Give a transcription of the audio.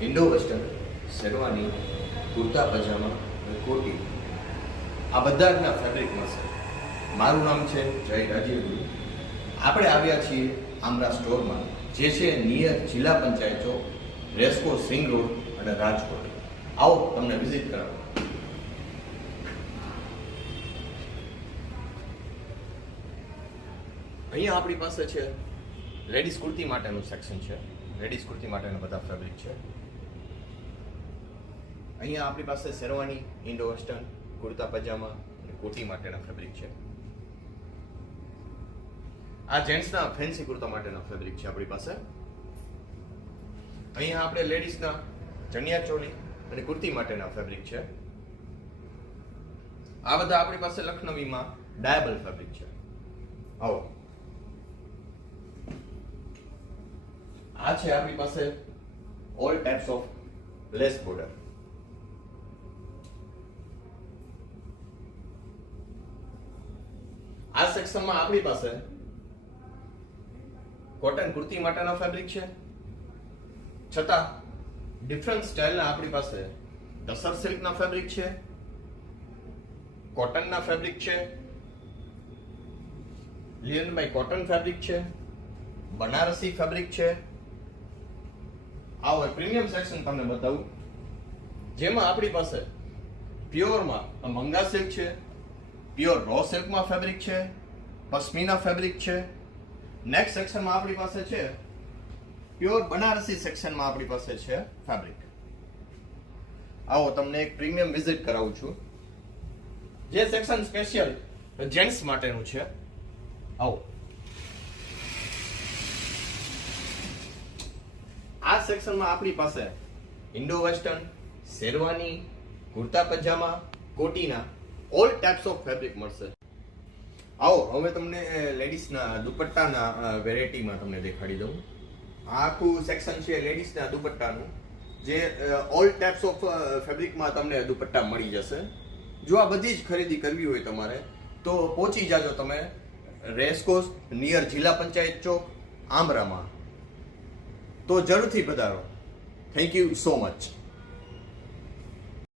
Indo western, sherwani, kurta પજામા અને કોટી આ બધા જના ફેબ્રિક મળશે. મારું નામ છે જય રાજીવગુરુ. આપણે આવ્યા છીએ આમરા સ્ટોરમાં, જે છે નિયર જિલ્લા પંચાયત ચોક, રેસકોર્સ સિંગ રોડ અને રાજકોટ. આવો તમને વિઝિટ કરાવો. અહીંયા આપણી પાસે છે લેડીઝ કુર્તી માટેનું સેક્શન છે. લેડીઝ કુર્તી માટેના બધા ફેબ્રિક છે. અહીંયા આપણી પાસે શેરવાની, ઇન્ડો વેસ્ટર્ન, કુર્તા પજામા અને કોટી માટેના ફેબ્રિક છે. આ જેન્ટ્સના ફેન્સી કુર્તા માટેના ફેબ્રિક છે આપણી પાસે. અહીંયા આપણે લેડીઝના ચણિયા ચોલી અને કુર્તી માટેના ફેબ્રિક છે. આ બધા આપણી પાસે લખનવીમાં ડાયેબલ ફેબ્રિક છે. આવો, આ છે આપણી પાસે all types of lace border. આ સેક્શનમાં આપણી પાસે કોટન કુર્તી માટેના ફેબ્રિક છે, છતાં ડિફરન્ટ સ્ટાઇલના આપણી પાસે ટસર સિલ્કના ફેબ્રિક છે, કોટનના ફેબ્રિક છે, લિનન બાય કોટન ફેબ્રિક છે, બનારસી ફેબ્રિક છે. આવો પ્રીમિયમ સેક્શન તમને બતાવું, જેમાં આપણી પાસે પ્યોરમાં મંગા સિલ્ક છે, પ્યોર રો સિલ્કમાં ફેબ્રિક છે, પશ્મિના ફેબ્રિક છે. નેક્સ્ટ સેક્શનમાં આપણી પાસે છે પ્યોર બનારસી સેક્શનમાં આપણી પાસે છે ફેબ્રિક. આવો તમને એક પ્રીમિયમ વિઝિટ કરાવું છું, જે સેક્શન સ્પેશિયલ જેન્ટ્સ માટેનું છે. આવો, આ સેક્શનમાં આપણી પાસે Indo western, sherwani, kurta pyjama, કોટીના ઓલ ટાઈપ્સ ઓફ ફેબ્રિક મળશે. આવો હવે તમને લેડીઝના દુપટ્ટાના વેરાયટીમાં તમને દેખાડી દઉં. આ આખું સેક્શન છે લેડીઝના દુપટ્ટાનું, જે ઓલ ટાઈપ્સ ઓફ ફેબ્રિકમાં તમને દુપટ્ટા મળી જશે. જો આ બધી જ ખરીદી કરવી હોય તમારે તો પહોંચી જાજો તમે રેસકોર્સ નિયર જિલ્લા પંચાયત ચોક, આમરામાં. તો જરૂરથી પધારો. Thank you so much.